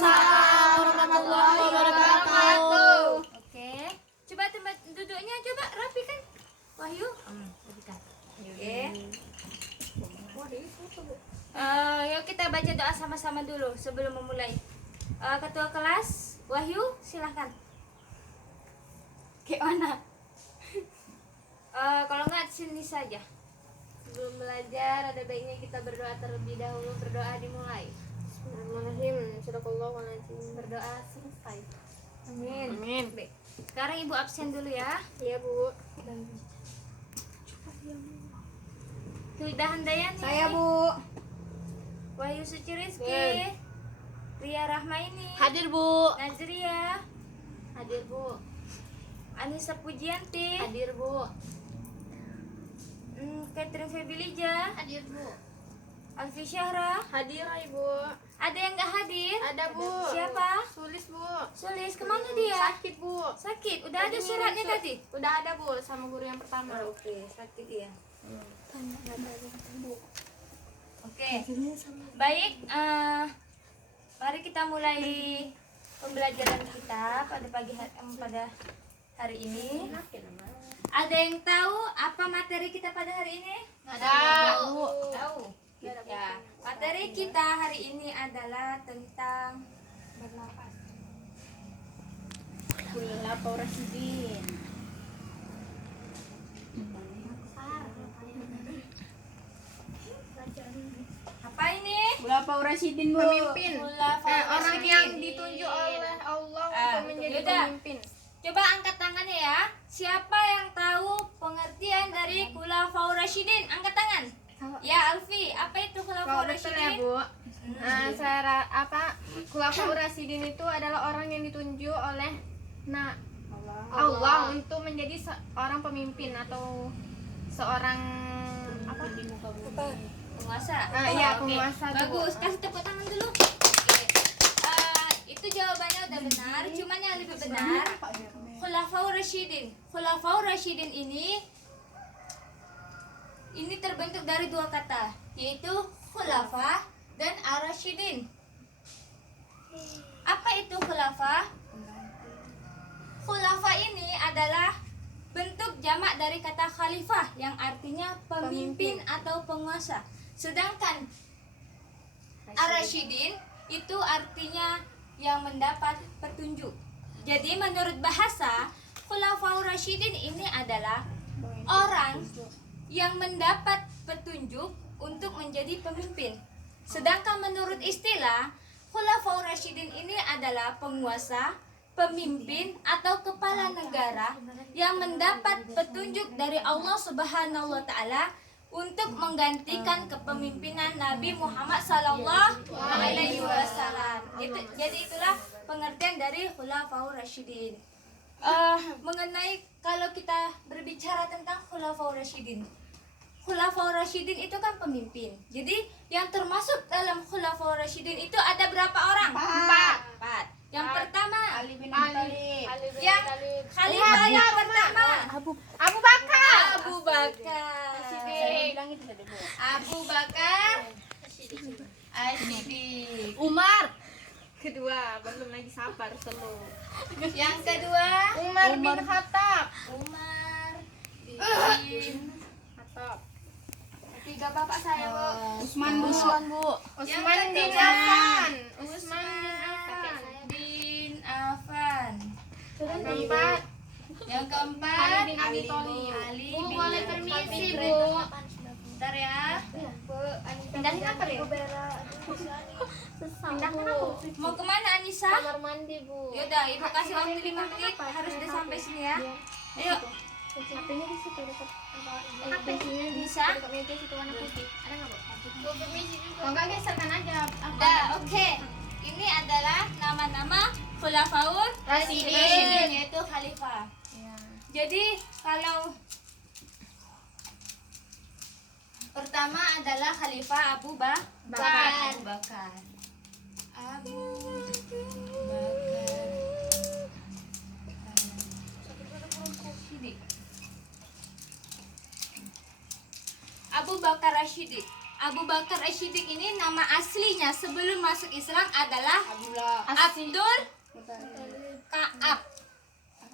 Waalaikumsalam warahmatullahi wabarakatuh. Oke. Coba tempat duduknya coba rapikan. Wahyu. Rapikan. Oke. Yuk kita baca doa sama-sama dulu sebelum memulai. Ketua kelas Wahyu, silahkan. Kayak mana? Kalau nggak sini saja. Sebelum belajar ada baiknya kita berdoa terlebih dahulu. Berdoa dimulai. Bismillahirrahmanirrahim. Sadaqallahul azim. Berdoa selesai. Amin. Amin. Baik. Sekarang ibu absen dulu ya. Iya, Bu. Hilda Handayani. Saya, Bu. Wahyu Suci Rizky. Ria Rahmaini. Hadir, Bu. Nazria. Hadir, Bu. Anissa Pujianti. Hadir, Bu. Catherine Febilija. Hadir, Bu. Alfi Syahra. Hadir, Ibu. Ada yang nggak hadir? Ada, Bu. Siapa? Sulis, Bu. Sulis, kemana dia? Sakit, Bu. Sakit. Udah ada suratnya tadi? Udah ada, Bu, sama guru yang pertama. Oke, sakit ya. Oke. Baik, mari kita mulai pembelajaran kita pada pada hari ini. Ada yang tahu apa materi kita pada hari ini? Tahu. Ya, materi kita hari ini adalah tentang bernapas. Khulafaur Rasyidin. Apa ini? Khulafaur Rasyidin, Bu. Pemimpin. Khulafaur Orang Rasyidin. yang ditunjuk oleh Allah untuk menjadi yaudah. pemimpin. Coba angkat tangannya ya. Siapa yang tahu pengertian dari Khulafaur Rasyidin? Angkat tangan. Ya, Alfi, apa itu Khulafaur Kalau betul ya, Rasyidin? Bu. Khulafaur Rasyidin itu adalah orang yang ditunjuk oleh Allah untuk menjadi seorang pemimpin atau seorang Penguasa. Iya, Oke. penguasa, Bu. Bagus, kasih tepuk tangan dulu. Oke. Itu jawabannya udah benar, cuman yang lebih benar Khulafaur Rasyidin. Khulafaur Rasyidin ini terbentuk dari dua kata, yaitu khulafa dan ar-rasyidin. Apa itu khulafa? Khulafa ini adalah bentuk jamak dari kata khalifah yang artinya pemimpin atau penguasa. Sedangkan ar-rasyidin itu artinya yang mendapat petunjuk. Jadi menurut bahasa, Khulafaur Rasyidin ini adalah orang yang mendapat petunjuk untuk menjadi pemimpin. Sedangkan menurut istilah, Khulafaur Rasyidin ini adalah penguasa, pemimpin atau kepala negara yang mendapat petunjuk dari Allah Subhanahu wa taala untuk menggantikan kepemimpinan Nabi Muhammad sallallahu alaihi wasallam. Jadi itulah pengertian dari Khulafaur Rasyidin. Mengenai kalau kita berbicara tentang Khulafaur Rasyidin. Khulafaur Rasyidin itu kan pemimpin. Jadi yang termasuk dalam Khulafaur Rasyidin itu ada berapa orang? Empat. Yang pertama Ali bin Abi Thalib. yang khalifah yang pertama Abu Bakar. Abu Bakar. Abu Bakar As-Siddiq. Umar. Kedua, belum lagi sabar selo. Yang kedua Umar bin Khattab. Umar bin Khattab. Tiga bapak saya, Bu. Usman, Bu. Yang Usman bin ketiga, Affan. Usman bin Affan. Keempat, Yang keempat Ali bin Abi Thalib. Ali Bu, bin boleh Abi permisi, Thalib. Bu. Bentar ya. Pindahin apa ya? Pindahkan apa? Mau kemana Anissa? Kamar mandi, Bu. Yaudah, ibu kasih waktu 5 menit. Harus udah sampai sini ya. Ayo. HP-nya di situ dekat HP-nya bisa? dekat meja situ warna putih. Ada nggak, Bu? Permisi juga. Kalau nggak geserkan aja. Udah, oke. Ini adalah nama-nama Khulafaur Rasyidin. yaitu khalifah. Jadi kalau pertama adalah Khalifah Abu Bakar. Abu Bakar. Abu Bakar Rasyidin. Abu Bakar As-Siddiq ini nama aslinya sebelum masuk Islam adalah Abdul Ka'ab.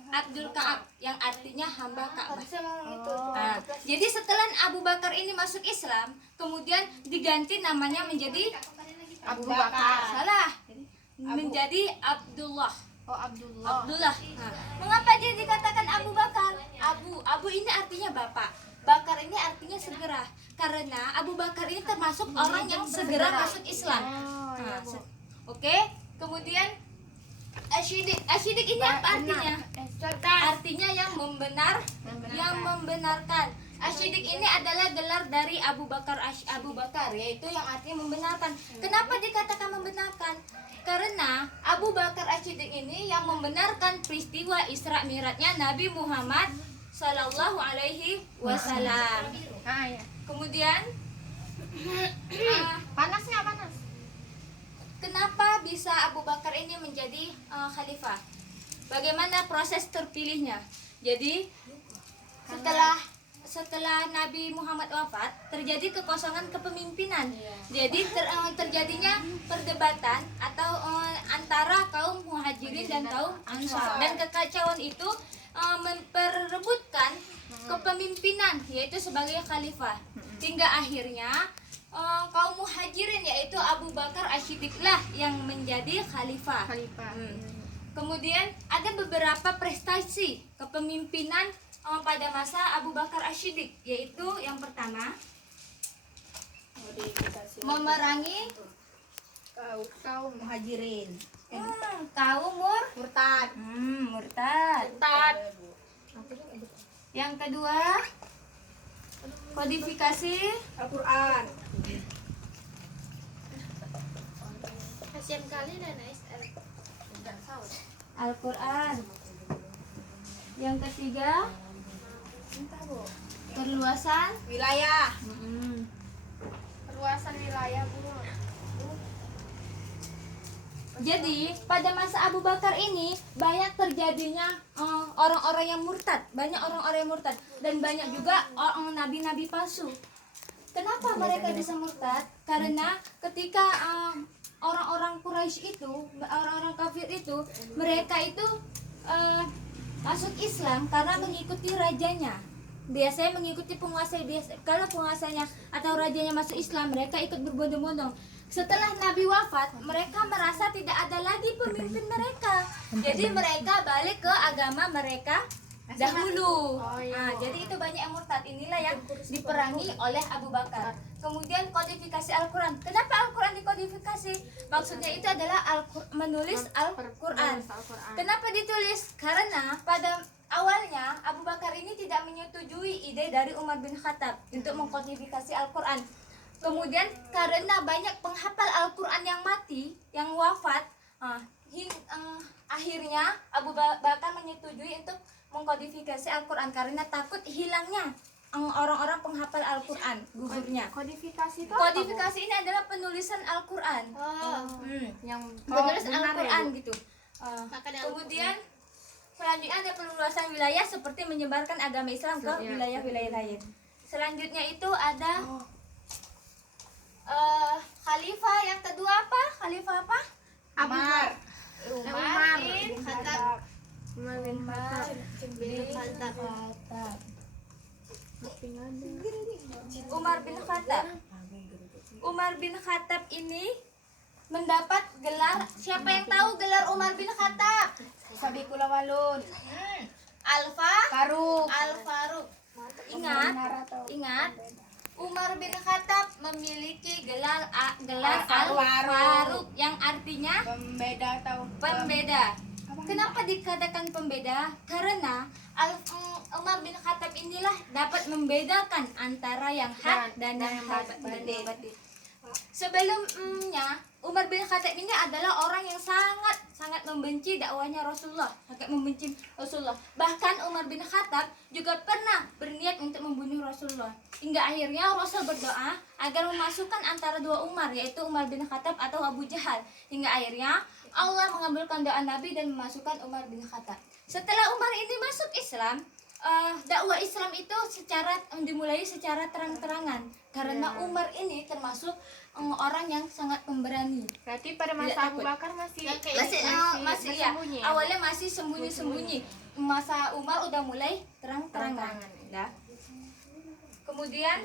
Abdul Ka'ab yang artinya hamba Ka'bah. Nah, jadi setelah Abu Bakar ini masuk Islam, kemudian diganti namanya menjadi Abu Bakar. salah, menjadi Abdullah. Oh, Abdullah. Abdullah. Nah, mengapa dia dikatakan Abu Bakar? Abu ini artinya bapak. Bakar ini artinya segera. Karena Abu Bakar ini termasuk orang yang segera masuk Islam. Nah, oke. Kemudian Asyidik ini apa artinya? Artinya yang membenarkan. Asyidik ini adalah gelar dari Abu Bakar, yaitu yang artinya membenarkan. Kenapa dikatakan membenarkan? Karena Abu Bakar Asyidik ini yang membenarkan peristiwa Isra Mi'rajnya Nabi Muhammad Sallallahu Alaihi Wasallam. Ya. Kemudian Panasnya panas. kenapa bisa Abu Bakar ini menjadi khalifah? Bagaimana proses terpilihnya? Jadi setelah Nabi Muhammad wafat, terjadi kekosongan kepemimpinan. Jadi terjadinya perdebatan atau antara kaum Muhajirin dan kaum Ansar. Dan kekacauan itu memperebutkan kepemimpinan, yaitu sebagai khalifah. Hingga akhirnya kaum Muhajirin, yaitu Abu Bakar As-Siddiq lah yang menjadi khalifah. Kemudian ada beberapa prestasi kepemimpinan pada masa Abu Bakar As-Siddiq, yaitu yang pertama memerangi Kaum Muhajirin. kaum Murtad. murtad. Yang kedua kodifikasi Al-Quran. Kasihan kali dan ASL. Al-Quran. Yang ketiga perluasan Wilayah. Perluasan wilayah, Bu. Jadi pada masa Abu Bakar ini banyak terjadinya orang-orang yang murtad, dan banyak juga nabi-nabi palsu. Kenapa mereka bisa murtad? Karena ketika orang-orang Quraisy itu, orang-orang kafir itu, mereka itu masuk Islam karena mengikuti rajanya. Biasanya mengikuti penguasa. Kalau penguasanya atau rajanya masuk Islam, mereka ikut berbondong-bondong. Setelah Nabi wafat, mereka merasa tidak ada lagi pemimpin mereka. Jadi mereka balik ke agama mereka dahulu. Jadi itu banyak yang murtad. Inilah yang diperangi oleh Abu Bakar. Kemudian kodifikasi Al-Quran. Kenapa Al-Quran dikodifikasi? Maksudnya itu adalah menulis Al-Quran. Kenapa ditulis? Karena pada awalnya Abu Bakar ini tidak menyetujui ide dari Umar bin Khattab untuk mengkodifikasi Al-Quran. Kemudian karena banyak penghafal Al-Quran yang mati, yang wafat, akhirnya Abu Bakar menyetujui untuk mengkodifikasi Al-Quran karena takut hilangnya orang-orang penghafal Al-Quran, gugurnya. Kodifikasi itu Kodifikasi ini adalah penulisan Al-Quran. yang Penulis benar Al-Quran ya, Bu? gitu. Kemudian selanjutnya ada perluasan wilayah seperti menyebarkan agama Islam ke wilayah-wilayah lain. Selanjutnya itu ada khalifah yang kedua apa? Khalifah apa? Umar. Umar bin Khattab. Umar bin Khattab. Umar bin Khattab. Umar bin Khattab ini mendapat gelar. Siapa yang tahu gelar Umar bin Khattab? Sabiqul Awwalun. Al-Faruq. Faruq. Ingat. Umar bin Khattab memiliki gelar Al-Faruq. Al-Faruq yang artinya Pembeda atau pembeda. Kenapa dikatakan pembeda? Karena Umar bin Khattab inilah dapat membedakan antara yang hak dan yang batil. Sebelumnya Umar bin Khattab ini adalah orang yang sangat membenci dakwahnya Rasulullah, sangat membenci Rasulullah. Bahkan Umar bin Khattab juga pernah berniat untuk membunuh Rasulullah. Hingga akhirnya Rasul berdoa agar memasukkan antara dua Umar, yaitu Umar bin Khattab atau Abu Jahal. Hingga akhirnya Allah mengabulkan doa Nabi dan memasukkan Umar bin Khattab. Setelah Umar ini masuk Islam, dakwah Islam itu dimulai secara terang-terangan karena Umar ini termasuk orang yang sangat pemberani. Berarti pada Tidak masa Abu takut. Bakar masih Masih ya, bersembunyi ya? awalnya masih sembunyi-sembunyi. Masa Umar udah mulai terang-terangan. Nah. Kemudian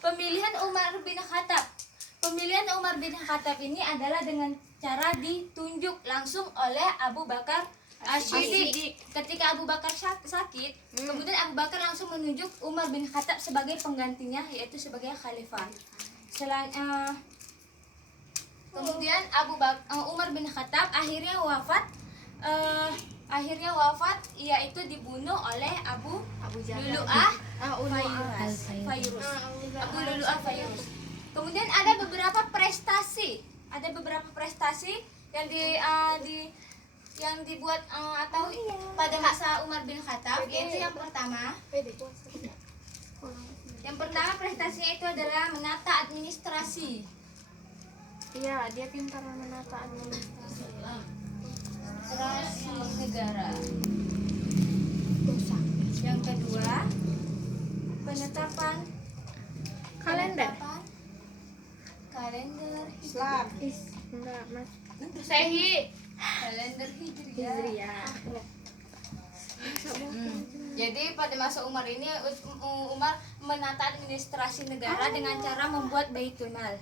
pemilihan Umar bin Khattab. Pemilihan Umar bin Khattab ini adalah dengan cara ditunjuk langsung oleh Abu Bakar As-Siddiq. Ketika Abu Bakar sakit, kemudian Abu Bakar langsung menunjuk Umar bin Khattab sebagai penggantinya, yaitu sebagai khalifah. Kemudian Umar bin Khattab akhirnya wafat. Yaitu dibunuh oleh Abu Lulu'ah Fayrus. Abu Lulu'ah Fayrus. Kemudian ada beberapa prestasi yang dibuat atau pada masa Umar bin Khattab, yaitu yang pertama prestasinya itu adalah menata administrasi. Iya, dia pintar menata administrasi negara. Yang kedua, penetapan kalender Islam. Enggak, Mas. Kalender Hijriah. Jadi pada masa Umar ini Umar menata administrasi negara dengan cara membuat Baitul Mal.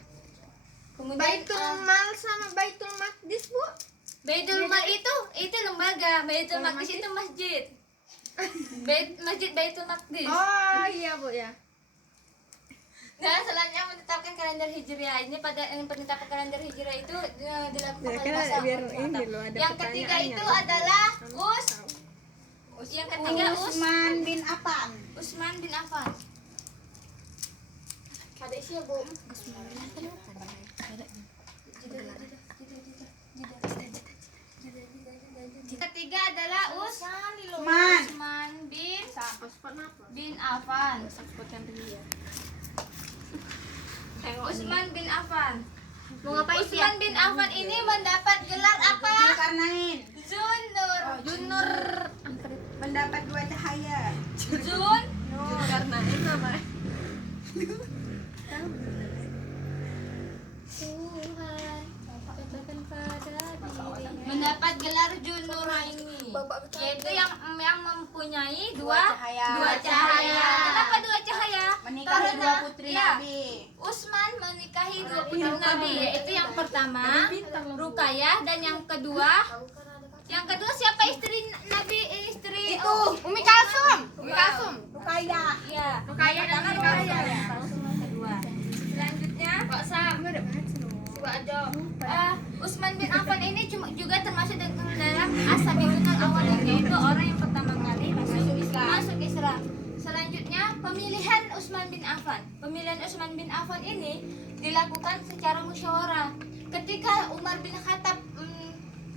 Kemudian Baitul Mal sama Baitul Maqdis, Bu. Baitul Mal itu lembaga, Baitul Maqdis itu masjid. Masjid Baitul Maqdis. Oh iya, Bu ya. Nah, selanjutnya menetapkan kalender Hijriah. Ini pada penetapan kalender Hijriah itu dilakukan pada masa Umar bin Khattab. Yang ketiga itu adalah Utsman bin Affan. Utsman bin Affan. Ada isinya, Bu. Ketiga adalah Utsman bin Affan. Utsman bin Affan. Utsman bin Affan ini mendapat gelar apa? Zulkarnain. Junur. Mendapat 2 cahaya. Zulkarnain nama. Mendapat gelar Junuraini, yaitu yang mempunyai dua cahaya. Kenapa 2 cahaya? Menikahi 2 putri Nabi. Utsman menikahi 2 putri Nabi, yaitu yang pertama Ruqayyah dan yang kedua siapa istri Nabi? Itu Umi Kalsum. Ruqayyah. Ya. Ruqayyah dan Umi Kalsum. Kedua. Selanjutnya Utsman bin Affan ini juga termasuk dalam as-sabiqun al-awwalin, yaitu orang yang pertama kali masuk Islam. Selanjutnya pemilihan Utsman bin Affan. Pemilihan Utsman bin Affan ini dilakukan secara musyawarah. Ketika Umar bin Khattab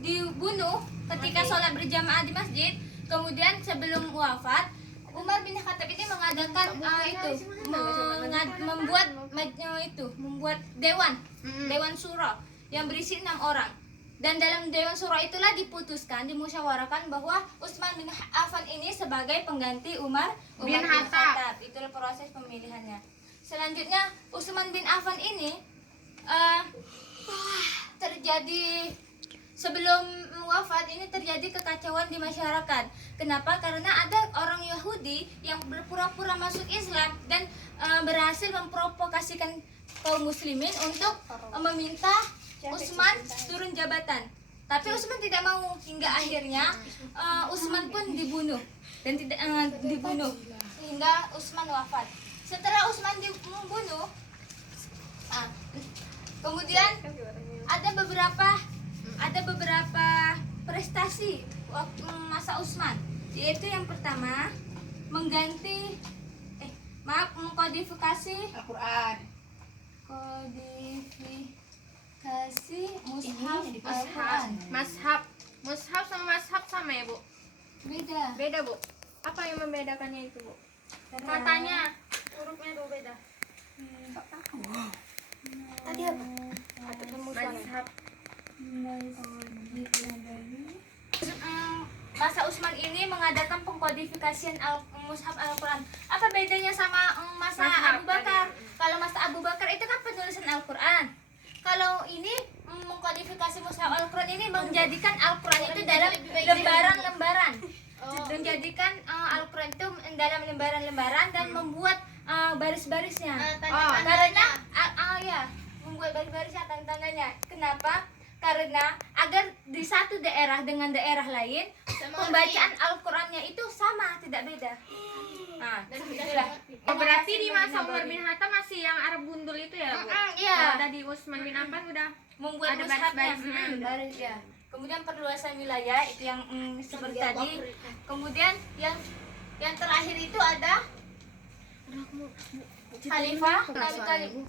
dibunuh ketika sholat berjamaah di masjid, kemudian sebelum wafat Umar bin Khattab ini mengadakan membuat dewan syura yang berisi 6 orang. Dan dalam dewan syura itulah diputuskan, dimusyawarahkan bahwa Utsman bin Affan ini sebagai pengganti Umar bin Khattab. Itulah proses pemilihannya. Selanjutnya Utsman bin Affan ini terjadi sebelum wafat ini terjadi kekacauan di masyarakat. Kenapa? Karena ada orang Yahudi yang berpura-pura masuk Islam dan berhasil memprovokasikan kaum muslimin untuk meminta Utsman turun jabatan. Tapi Utsman tidak mau, hingga akhirnya Utsman pun dibunuh hingga Utsman wafat. Setelah Utsman dibunuh, kemudian ada beberapa prestasi waktu masa Utsman, yaitu yang pertama mengkodifikasi Al-Quran. mushaf Al-Quran. Mushaf sama mashab sama ya, Bu? Beda, Bu. Apa yang membedakannya itu, Bu? Katanya hurufnya tuh beda. Tadi apa? Mashab. masa Utsman ini mengadakan pengkodifikasian mushaf Al-Quran. Apa bedanya sama masa Abu Bakar? Kalau masa Abu Bakar itu kan penulisan Al-Quran. Kalau ini mengkodifikasi mushaf Al-Quran ini menjadikan Al-Quran itu dalam lembaran-lembaran. Menjadikan Al-Quran itu dalam lembaran-lembaran dan membuat baris-barisnya. Karena ya, membuat baris-barisnya, tanda-tandanya. Kenapa? Karena agar di satu daerah dengan daerah lain pembacaan Al-Qur'annya itu sama, tidak beda. Nah, itulah. Berarti di masa Umar bin Khattab masih yang Arab gundul itu ya, Bu? Iya. Udah di Utsman bin Affan udah Membuat ada mushafnya. baris-baris. Baris ya. Kemudian perluasan wilayah itu yang seperti tadi. Kemudian yang terakhir itu ada Khalifah Abi Thalib.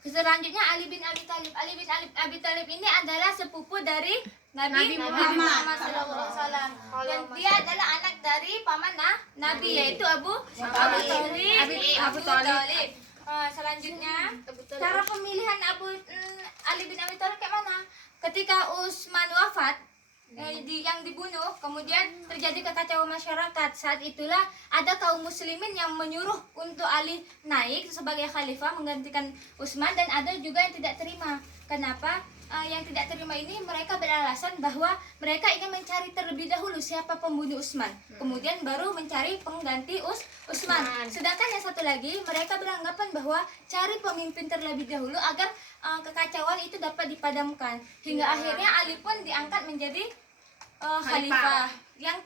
Selanjutnya Ali bin Abi Thalib. Ali bin Abi Thalib ini adalah sepupu dari Nabi Muhammad SAW. Dan dia adalah anak dari paman Nabi, yaitu Abu Thalib. Selanjutnya cara pemilihan Ali bin Abi Thalib kayak mana? Ketika Utsman wafat, yang dibunuh, kemudian terjadi kekacauan masyarakat. Saat itulah ada kaum muslimin yang menyuruh untuk Ali naik sebagai khalifah menggantikan Utsman, dan ada juga yang tidak terima. Kenapa? Yang tidak terima ini mereka beralasan bahwa mereka ingin mencari terlebih dahulu siapa pembunuh Utsman, kemudian baru mencari pengganti Utsman. Sedangkan yang satu lagi mereka beranggapan bahwa cari pemimpin terlebih dahulu agar kekacauan itu dapat dipadamkan. Hingga akhirnya Ali pun diangkat menjadi khalifah. Yang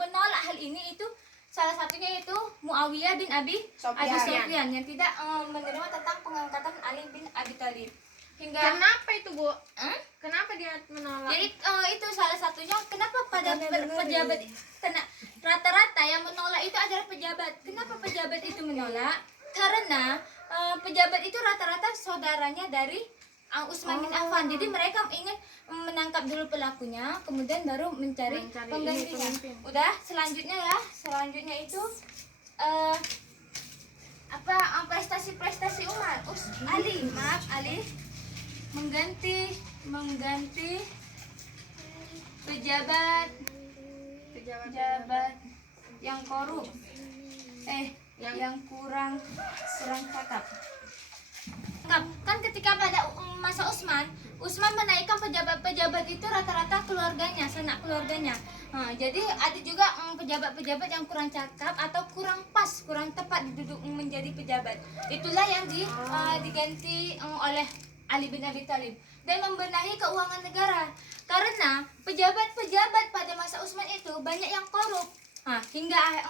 menolak hal ini itu salah satunya itu Muawiyah bin Abi Sufyan yang tidak menerima tentang pengangkatan Ali bin Abi Thalib. Hingga Kenapa itu, Bu? Kenapa dia menolak? jadi itu salah satunya kenapa pada pejabat rata-rata yang menolak itu adalah pejabat. Kenapa pejabat itu menolak? Karena pejabat itu rata-rata saudaranya dari Utsman bin Affan. Jadi mereka ingin menangkap dulu pelakunya, kemudian baru mencari penggantinya. Udah, selanjutnya itu prestasi Umar Ali mengganti pejabat yang korup, yang kurang cakap. Kan ketika pada masa Utsman menaikkan pejabat-pejabat itu rata-rata keluarganya, sanak keluarganya. Jadi ada juga pejabat-pejabat yang kurang cakap atau kurang tepat duduk menjadi pejabat. Itulah yang diganti oleh Ali bin Abi Thalib dan membenahi keuangan negara. Karena pejabat-pejabat pada masa Utsman itu banyak yang korup. Hingga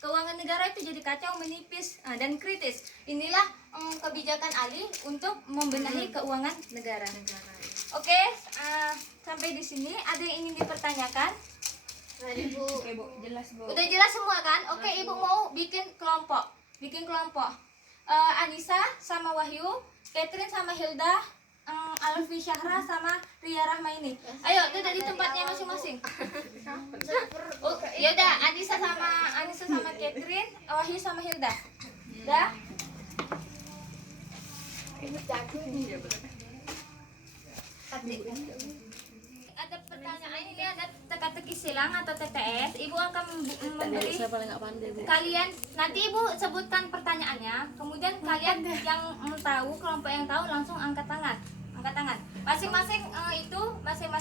keuangan negara itu jadi kacau, menipis dan kritis. Inilah kebijakan Ali untuk membenahi keuangan negara. Oke, sampai di sini ada yang ingin dipertanyakan? Oke, Bu, jelas, Bu. Udah jelas semua kan? Oke, Ibu mau bikin kelompok. Anissa sama Wahyu, Catherine sama Hilda, Alfi Syahra sama Ria Rahmaini. Ayo, duduk di tempatnya masing-masing. Ya udah, Anissa sama Catherine, Wahyu sama Hilda. Udah? Ada pertanyaan ini, ada teka-teki silang atau TTS. Ibu akan memberi kalian, nanti Ibu sebutkan pertanyaannya, kemudian kalian yang tahu, kelompok yang tahu langsung angkat tangan. Masing-masing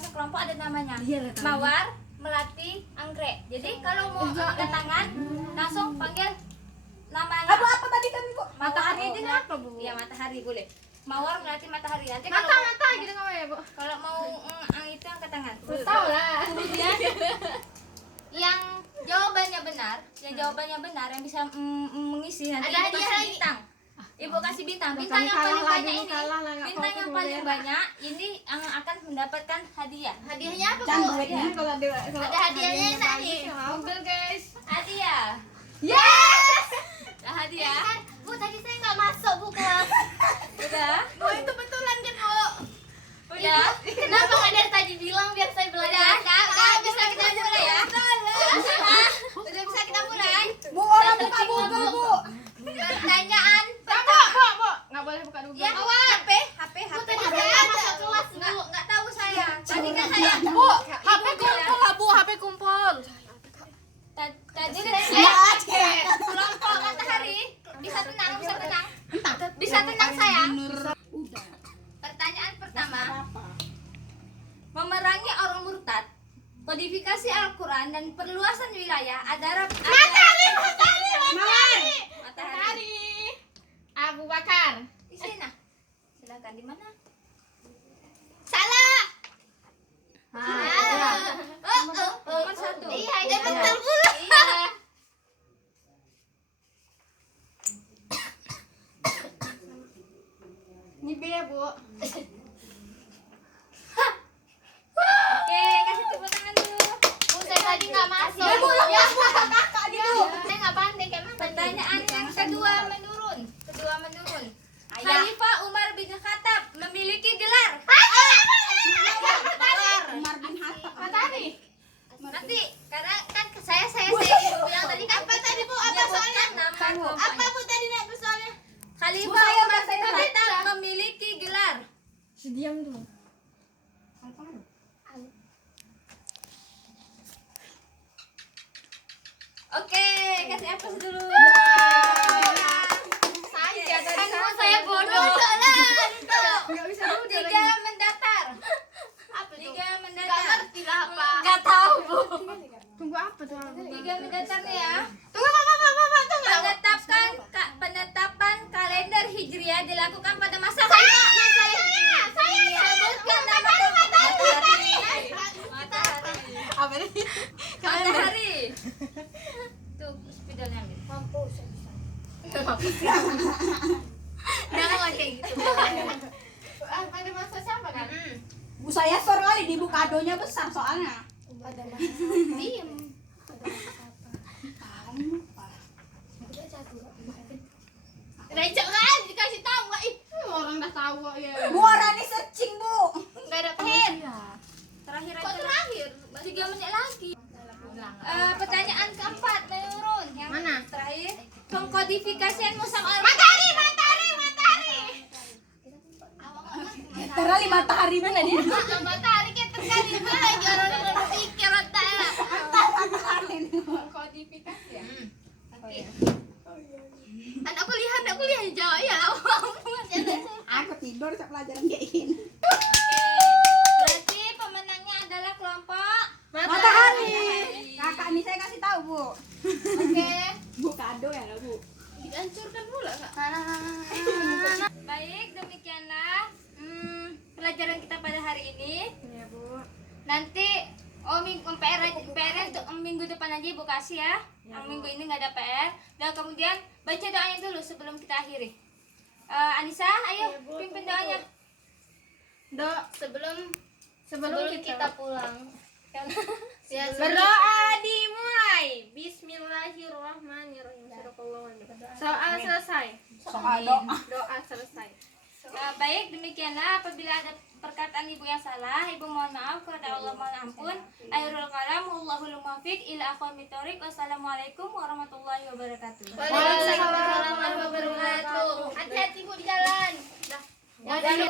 kelompok ada namanya. Mawar, Melati, Anggrek. Jadi kalau mau angkat tangan langsung panggil namanya. Apa tadi kan, Bu? Matahari aja kan? Apa, Bu? Iya, Matahari boleh. Mawar, Melati, Matahari. Nanti Mata gitu nggak ya, Bu? kalau mau itu angkat tangan. Tahu lah. Kemudian yang jawabannya benar, yang bisa mengisi nanti Ada Ibu hadiah kasih lagi. bintang. Ibu kasih bintang yang paling banyak ini. Bintang yang paling banyak ini akan mendapatkan hadiah. Hadiahnya apa, Bu? Canggih kalau Ada hadiahnya enak nih. Mobil, guys. Hadiah. Yes! Hadiah. Bu, tadi saya nggak masuk, Bu, kelas. Udah. Bu, itu betulan kan, Bu? Udah. Kenapa nggak dari tadi bilang biar saya belajar? Udah bisa kita mulai ya. Udah bisa kita mulai. Bu, orang buka Google, Bu. Pertanyaan Bu. Nggak boleh buka dulu. ya HP. Bu, tadi saya nggak masuk bisa tenang, bisa tenang. Entah. Bisa tenang sayang. Udah. Pertanyaan pertama, Apa? memerangi orang murtad, kodifikasi Al-Quran dan perluasan wilayah adalah matahari. Abu Bakar. Di sini. Silakan di mana? Salah. Nomor 1. Iya, betul pula. Iya. Ini B ya, Bu. Oke, kasih tepuk tangan dulu. Bu, saya tadi nggak masuk. Ya, Bu, Ya, Bu, kakak di Bu. saya nggak pandai kayak mana. Pertanyaan yang kedua menurun. Khalifah Umar bin Khattab memiliki gelar. Umar bin Khattab. Matahari. Nanti karena kan saya bilang tadi kan Apa tadi, Bu? Apa soalnya? nama Apa kelompoknya. Bu tadi nak soalnya? Khalifah Umar bin Khattab memiliki gelar. Diam dulu. Oke, kasih apa dulu. Saya tadi kan sama. saya bodoh. Enggak bisa dulu dia Liga lagi. mendatar. Apa tuh? Liga Nggak mendatar. ngerti lah apa. Gak tahu, Bu. Tunggu apa tuh? Liga mendatar nih ya. Tunggu, tunggu. Penetapan kalender Hijriah dilakukan pada masa Saya. Sebutkan nama matahari. Apa nih? Matahari. Tuh, spidolnya ambil. Mampus. Jangan kayak gitu. Pada masa siapa kan? Bu, saya sore kali di Bu, kadonya besar soalnya. Diem. Recek kan dikasih tahu nggak? Ih, Orang dah tahu kok ya. Bu, Rani searching, Bu. nggak ada pen. Terakhir Kok aja. terakhir? 3 menit lagi. Pertanyaan keempat menurun. Yang Mana? terakhir, pengkodifikasian musam al Matahari. Terali matahari Bu. Matahari kita terkali banget orang berpikir otaknya. Matahari. Kodifikasi ya. Anak kuliah jauh ya. Aku tidur saat pelajaran kayak gini. Berarti pemenangnya adalah kelompok Matahari. Kakak ini saya kasih tahu, Bu. Oke. Bu, kado ya, Bu. Dihancurkan pula kak. Baik, demikianlah pelajaran kita pada hari ini. Iya, Bu. Nanti PR untuk minggu depan aja Ibu kasih ya. Yang minggu ini nggak ada PR. Dan kemudian baca doanya dulu sebelum kita akhiri. Anissa, ayo pimpin doanya. Dok, sebelum kita pulang. Ya, berdoa dimulai. Bismillahirrahmanirrahim. Soal selesai. Soal doa. Doa selesai. Baik, demikianlah apabila ada perkataan Ibu yang salah, Ibu mohon maaf, kepada Allah mohon ampun. Akhirul kalam, wallahul muwaffiq ila aqwamit thoriq. Wassalamualaikum warahmatullahi wabarakatuh. Waalaikumsalam warahmatullahi wabarakatuh. Hati-hati Bu di jalan. Jangan